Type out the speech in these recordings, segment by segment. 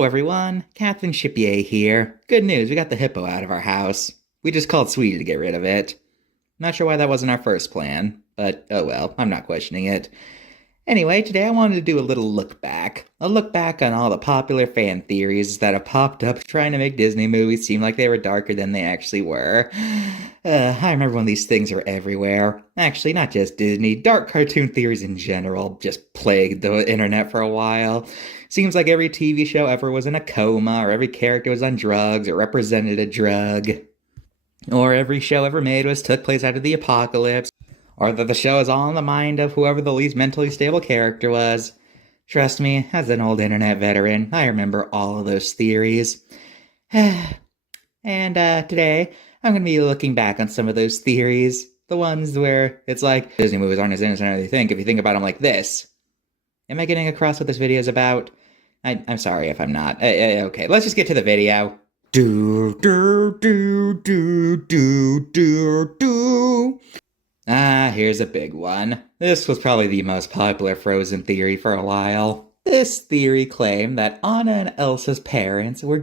Hello everyone, Captain Shipier here. Good news, we got the hippo out of our house. We just called Sweetie to get rid of it. Not sure why that wasn't our first plan, but oh well, I'm not questioning it. Anyway, today I wanted to do a little look back. A look back on all the popular fan theories that have popped up trying to make Disney movies seem like they were darker than they actually were. I remember when these things were everywhere. Actually, not just Disney, dark cartoon theories in general just plagued the internet for a while. Seems like every TV show ever was in a coma, or every character was on drugs, or represented a drug. Or every show ever made took place after the apocalypse. Or that the show is all in the mind of whoever the least mentally stable character was. Trust me, as an old internet veteran, I remember all of those theories. And today, I'm going to be looking back on some of those theories. The ones where it's like, Disney movies aren't as innocent as you think if you think about them like this. Am I getting across what this video is about? I'm sorry if I'm not. Okay, let's just get to the video. Here's a big one. This was probably the most popular Frozen theory for a while. This theory claimed that Anna and Elsa's parents were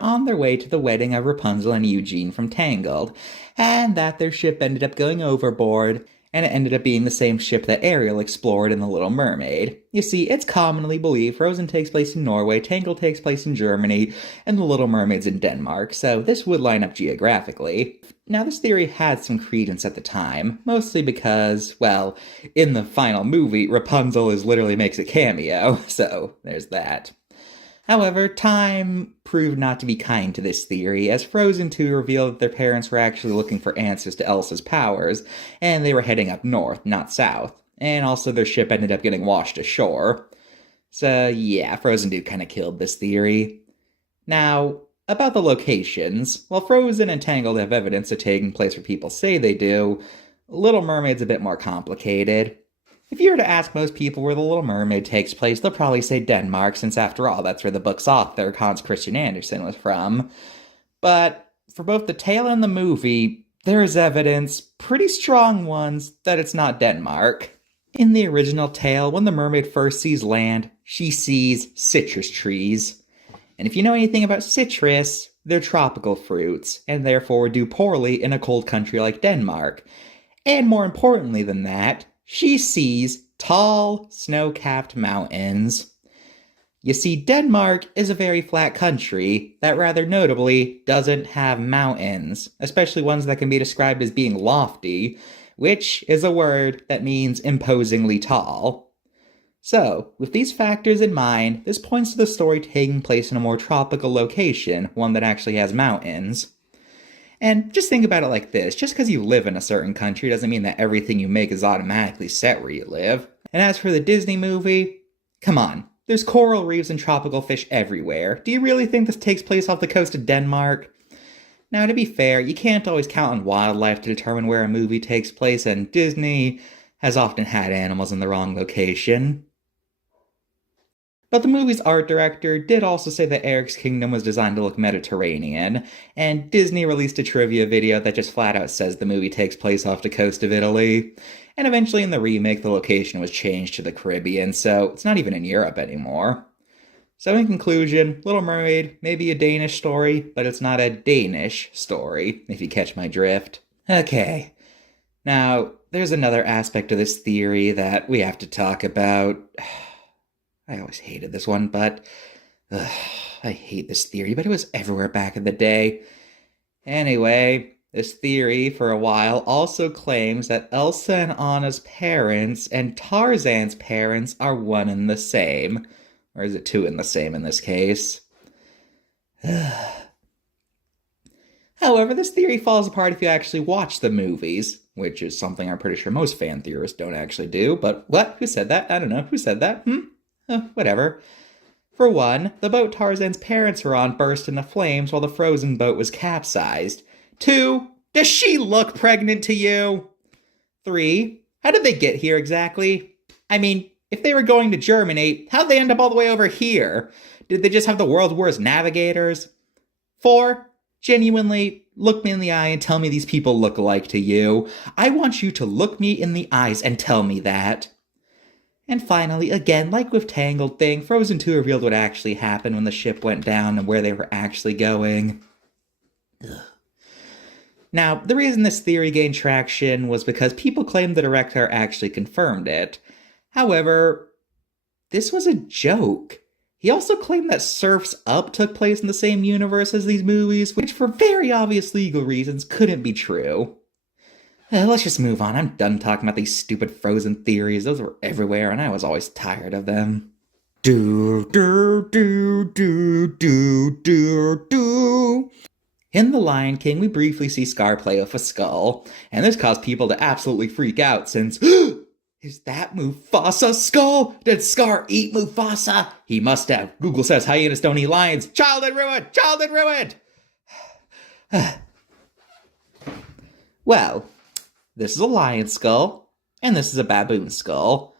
on their way to the wedding of Rapunzel and Eugene from Tangled, and that their ship ended up going overboard, and it ended up being the same ship that Ariel explored in The Little Mermaid. You see, it's commonly believed Frozen takes place in Norway, Tangled takes place in Germany, and The Little Mermaid's in Denmark, so this would line up geographically. Now, this theory had some credence at the time, mostly because, well, in the final movie, Rapunzel literally makes a cameo, so there's that. However, time proved not to be kind to this theory, as Frozen 2 revealed that their parents were actually looking for answers to Elsa's powers, and they were heading up north, not south. And also their ship ended up getting washed ashore. So yeah, Frozen 2 kinda killed this theory. Now, about the locations, while Frozen and Tangled have evidence of taking place where people say they do, Little Mermaid's a bit more complicated. If you were to ask most people where The Little Mermaid takes place, they'll probably say Denmark, since after all, that's where the book's author, Hans Christian Andersen, was from. But for both the tale and the movie, there is evidence, pretty strong ones, that it's not Denmark. In the original tale, when the mermaid first sees land, she sees citrus trees. And if you know anything about citrus, they're tropical fruits, and therefore do poorly in a cold country like Denmark. And more importantly than that, she sees tall, snow-capped mountains. You see, Denmark is a very flat country that rather notably doesn't have mountains, especially ones that can be described as being lofty, which is a word that means imposingly tall. So, with these factors in mind, this points to the story taking place in a more tropical location, one that actually has mountains. And just think about it like this, just because you live in a certain country doesn't mean that everything you make is automatically set where you live. And as for the Disney movie, come on, there's coral reefs and tropical fish everywhere. Do you really think this takes place off the coast of Denmark? Now, to be fair, you can't always count on wildlife to determine where a movie takes place, and Disney has often had animals in the wrong location. But the movie's art director did also say that Eric's kingdom was designed to look Mediterranean, and Disney released a trivia video that just flat out says the movie takes place off the coast of Italy. And eventually in the remake, the location was changed to the Caribbean, so it's not even in Europe anymore. So in conclusion, Little Mermaid may be a Danish story, but it's not a Danish story, if you catch my drift. Okay. Now, there's another aspect of this theory that we have to talk about. I always hated this one, but I hate this theory, but it was everywhere back in the day. Anyway, this theory, for a while, also claims that Elsa and Anna's parents and Tarzan's parents are one and the same. Or is it two and the same in this case? However, this theory falls apart if you actually watch the movies, which is something I'm pretty sure most fan theorists don't actually do, but what? Who said that? I don't know. Who said that? Whatever. For one, the boat Tarzan's parents were on burst into flames while the frozen boat was capsized. 2, does she look pregnant to you? 3, how did they get here exactly? I mean, if they were going to Germany, how'd they end up all the way over here? Did they just have the world's worst navigators? 4, genuinely, look me in the eye and tell me these people look alike to you. I want you to look me in the eyes and tell me that. And finally, again, like with Tangled thing, Frozen 2 revealed what actually happened when the ship went down and where they were actually going. Ugh. Now, the reason this theory gained traction was because people claimed the director actually confirmed it. However, this was a joke. He also claimed that Surf's Up took place in the same universe as these movies, which for very obvious legal reasons couldn't be true. Let's just move on. I'm done talking about these stupid Frozen theories. Those were everywhere, and I was always tired of them. Do, do, do, do, do, do, do. In The Lion King, we briefly see Scar play with a skull, and this caused people to absolutely freak out since, is that Mufasa's skull? Did Scar eat Mufasa? He must have. Google says hyenas don't eat lions. Childhood ruined! Childhood ruined! Well, this is a lion skull, and this is a baboon skull.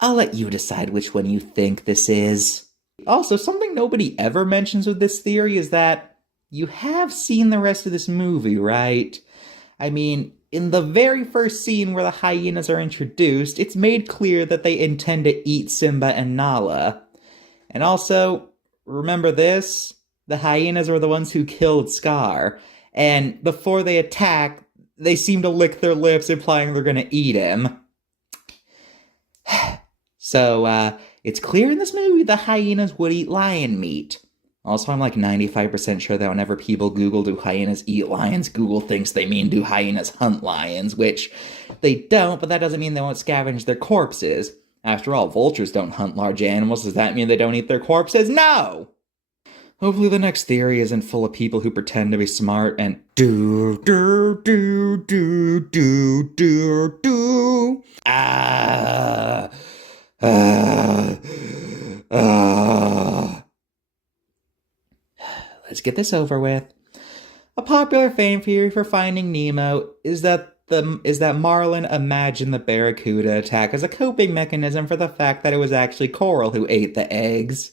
I'll let you decide which one you think this is. Also, something nobody ever mentions with this theory is that you have seen the rest of this movie, right? I mean, in the very first scene where the hyenas are introduced, it's made clear that they intend to eat Simba and Nala. And also, remember this? The hyenas were the ones who killed Scar. And before they attack, they seem to lick their lips, implying they're gonna eat him. So, it's clear in this movie the hyenas would eat lion meat. Also, I'm like 95% sure that whenever people Google do hyenas eat lions, Google thinks they mean do hyenas hunt lions, which they don't, but that doesn't mean they won't scavenge their corpses. After all, vultures don't hunt large animals. Does that mean they don't eat their corpses? No! Hopefully the next theory isn't full of people who pretend to be smart and do. Let's get this over with. A popular fan theory for Finding Nemo is that Marlin imagined the barracuda attack as a coping mechanism for the fact that it was actually Coral who ate the eggs.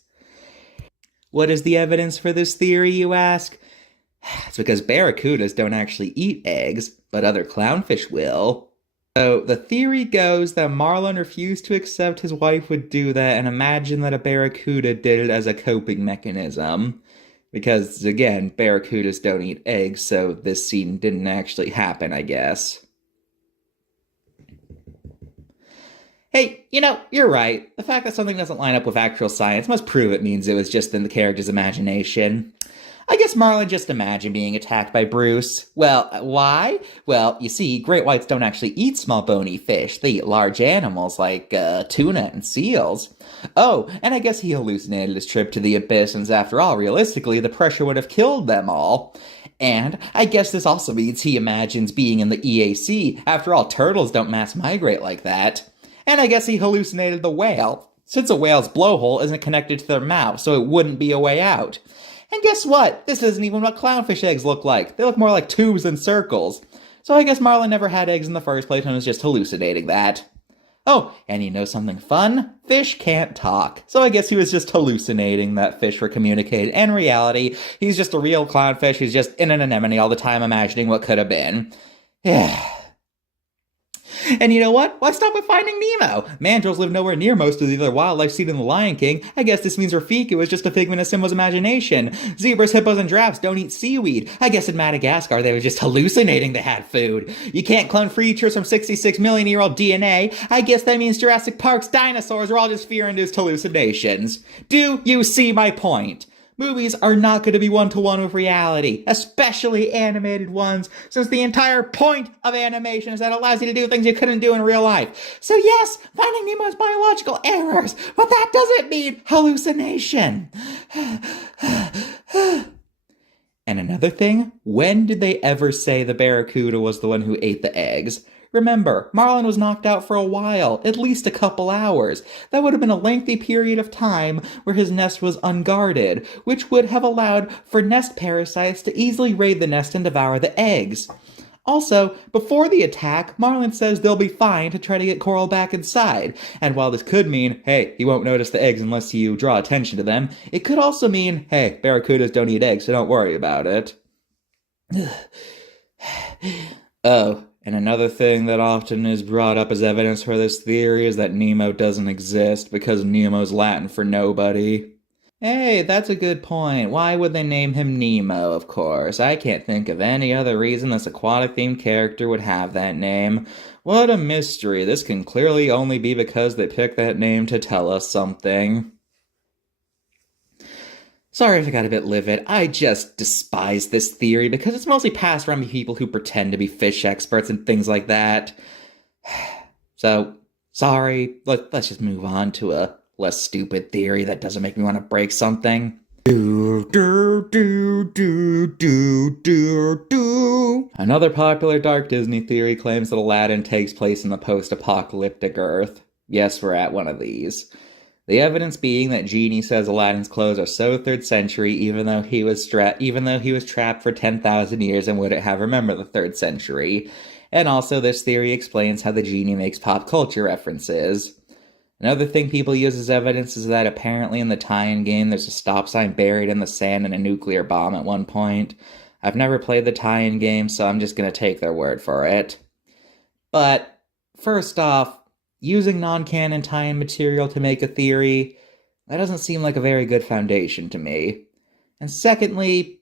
What is the evidence for this theory, you ask? It's because barracudas don't actually eat eggs, but other clownfish will. So the theory goes that Marlin refused to accept his wife would do that and imagined that a barracuda did it as a coping mechanism. Because, again, barracudas don't eat eggs, so this scene didn't actually happen, I guess. Hey, you're right. The fact that something doesn't line up with actual science must prove it means it was just in the character's imagination. I guess Marlin just imagined being attacked by Bruce. Well, why? Well, you see, great whites don't actually eat small bony fish. They eat large animals like tuna and seals. Oh, and I guess he hallucinated his trip to the abyss, since after all, realistically, the pressure would have killed them all. And I guess this also means he imagines being in the EAC. After all, turtles don't mass migrate like that. And I guess he hallucinated the whale, since a whale's blowhole isn't connected to their mouth, so it wouldn't be a way out. And guess what? This isn't even what clownfish eggs look like. They look more like tubes than circles. So I guess Marlin never had eggs in the first place and was just hallucinating that. Oh, and you know something fun? Fish can't talk. So I guess he was just hallucinating that fish were communicating. In reality, he's just a real clownfish who's just in an anemone all the time imagining what could have been. Yeah. And you know what? Why stop at Finding Nemo? Mandrills live nowhere near most of the other wildlife seen in The Lion King. I guess this means Rafiki was just a figment of Simba's imagination. Zebras, hippos, and giraffes don't eat seaweed. I guess in Madagascar they were just hallucinating they had food. You can't clone creatures from 66-million-year-old DNA. I guess that means Jurassic Park's dinosaurs are all just fear-induced hallucinations. Do you see my point? Movies are not going to be one-to-one with reality, especially animated ones, since the entire point of animation is that it allows you to do things you couldn't do in real life. So yes, Finding Nemo has biological errors, but that doesn't mean hallucination. And another thing, when did they ever say the barracuda was the one who ate the eggs? Remember, Marlin was knocked out for a while, at least a couple hours. That would have been a lengthy period of time where his nest was unguarded, which would have allowed for nest parasites to easily raid the nest and devour the eggs. Also, before the attack, Marlin says they'll be fine to try to get Coral back inside. And while this could mean, hey, he won't notice the eggs unless you draw attention to them, it could also mean, hey, barracudas don't eat eggs, so don't worry about it. Oh. And another thing that often is brought up as evidence for this theory is that Nemo doesn't exist because Nemo's Latin for nobody. Hey, that's a good point. Why would they name him Nemo, of course? I can't think of any other reason this aquatic-themed character would have that name. What a mystery. This can clearly only be because they picked that name to tell us something. Sorry if I got a bit livid. I just despise this theory because it's mostly passed around by people who pretend to be fish experts and things like that. So, sorry. Let's just move on to a less stupid theory that doesn't make me want to break something. Another popular dark Disney theory claims that Aladdin takes place in the post-apocalyptic Earth. Yes, we're at one of these. The evidence being that Genie says Aladdin's clothes are so 3rd century even though he was trapped for 10,000 years and wouldn't have remembered the 3rd century. And also this theory explains how the Genie makes pop culture references. Another thing people use as evidence is that apparently in the tie-in game there's a stop sign buried in the sand and a nuclear bomb at one point. I've never played the tie-in game, so I'm just gonna take their word for it. But, first off, using non-canon tie-in material to make a theory, that doesn't seem like a very good foundation to me. And secondly,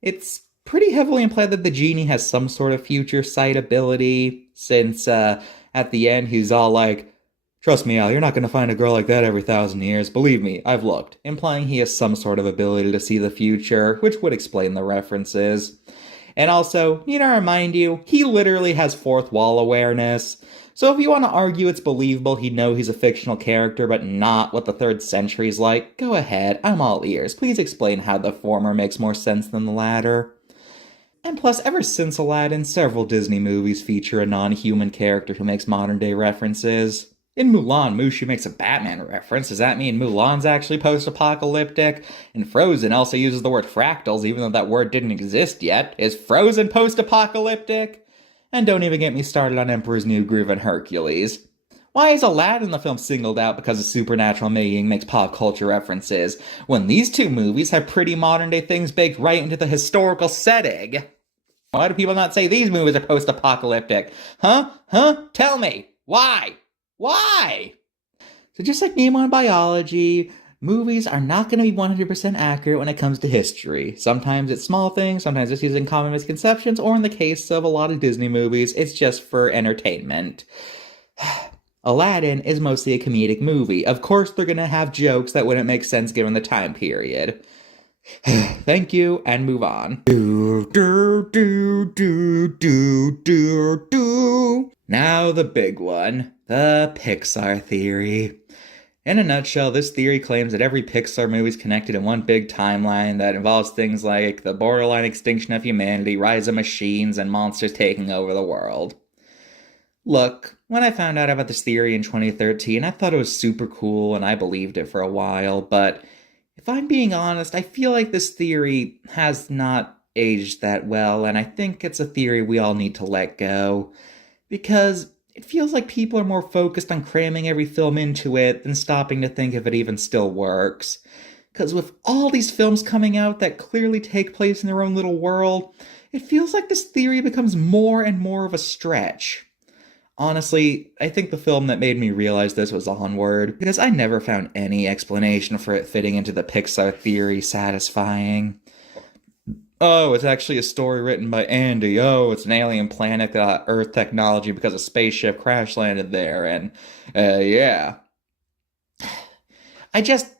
it's pretty heavily implied that the Genie has some sort of future sight ability, since at the end he's all like, "Trust me, Al, you're not going to find a girl like that every 1,000 years. Believe me, I've looked," implying he has some sort of ability to see the future, which would explain the references. And also, need to remind you, he literally has fourth wall awareness. So if you want to argue it's believable he'd know he's a fictional character but not what the 3rd century's like, go ahead, I'm all ears. Please explain how the former makes more sense than the latter. And plus, ever since Aladdin, several Disney movies feature a non-human character who makes modern-day references. In Mulan, Mushu makes a Batman reference. Does that mean Mulan's actually post-apocalyptic? In Frozen, Elsa uses the word fractals, even though that word didn't exist yet. Is Frozen post-apocalyptic? And don't even get me started on Emperor's New Groove and Hercules. Why is Aladdin the film singled out because of supernatural being makes pop culture references, when these two movies have pretty modern-day things baked right into the historical setting? Why do people not say these movies are post-apocalyptic? Huh? Tell me! Why? So just like Nemo in biology, movies are not going to be 100% accurate when it comes to history. Sometimes it's small things, sometimes it's using common misconceptions, or in the case of a lot of Disney movies, it's just for entertainment. Aladdin is mostly a comedic movie. Of course they're going to have jokes that wouldn't make sense given the time period. Thank you, and move on. Now the big one, the Pixar Theory. In a nutshell, this theory claims that every Pixar movie is connected in one big timeline that involves things like the borderline extinction of humanity, rise of machines, and monsters taking over the world. Look, when I found out about this theory in 2013, I thought it was super cool and I believed it for a while, but if I'm being honest, I feel like this theory has not aged that well, and I think it's a theory we all need to let go. Because it feels like people are more focused on cramming every film into it than stopping to think if it even still works. Because with all these films coming out that clearly take place in their own little world, it feels like this theory becomes more and more of a stretch. Honestly, I think the film that made me realize this was Onward, because I never found any explanation for it fitting into the Pixar theory satisfying. Oh, it's actually a story written by Andy. Oh, it's an alien planet that got Earth technology because a spaceship crash landed there, and, yeah. I just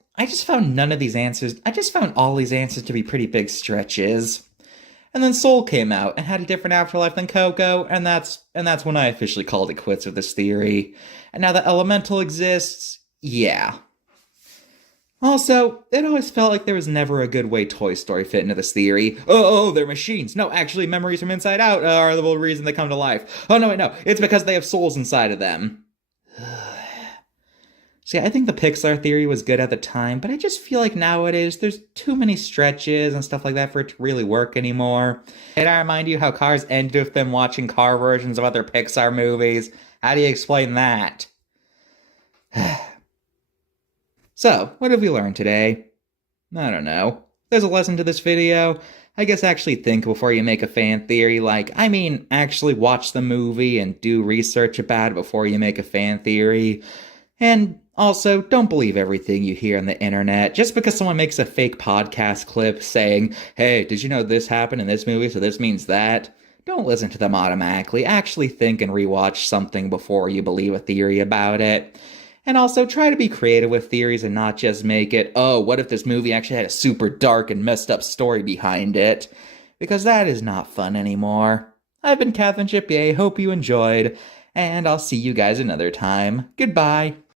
found none of these answers. I just found all these answers to be pretty big stretches. And then Soul came out and had a different afterlife than Coco, and that's when I officially called it quits with this theory. And now that Elemental exists, yeah. Also, it always felt like there was never a good way Toy Story fit into this theory. Oh, they're machines. No, actually, memories from Inside Out are the whole reason they come to life. Oh, no, wait, no. It's because they have souls inside of them. See, I think the Pixar theory was good at the time, but I just feel like nowadays there's too many stretches and stuff like that for it to really work anymore. Did I remind you how Cars ended with them watching car versions of other Pixar movies? How do you explain that? So, what have we learned today? I don't know. There's a lesson to this video. I guess actually think before you make a fan theory. Actually watch the movie and do research about it before you make a fan theory. And also, don't believe everything you hear on the internet. Just because someone makes a fake podcast clip saying, hey, did you know this happened in this movie, so this means that? Don't listen to them automatically. Actually think and rewatch something before you believe a theory about it. And also try to be creative with theories and not just make it, oh, what if this movie actually had a super dark and messed up story behind it? Because that is not fun anymore. I've been Catherine Chipier, hope you enjoyed, and I'll see you guys another time. Goodbye.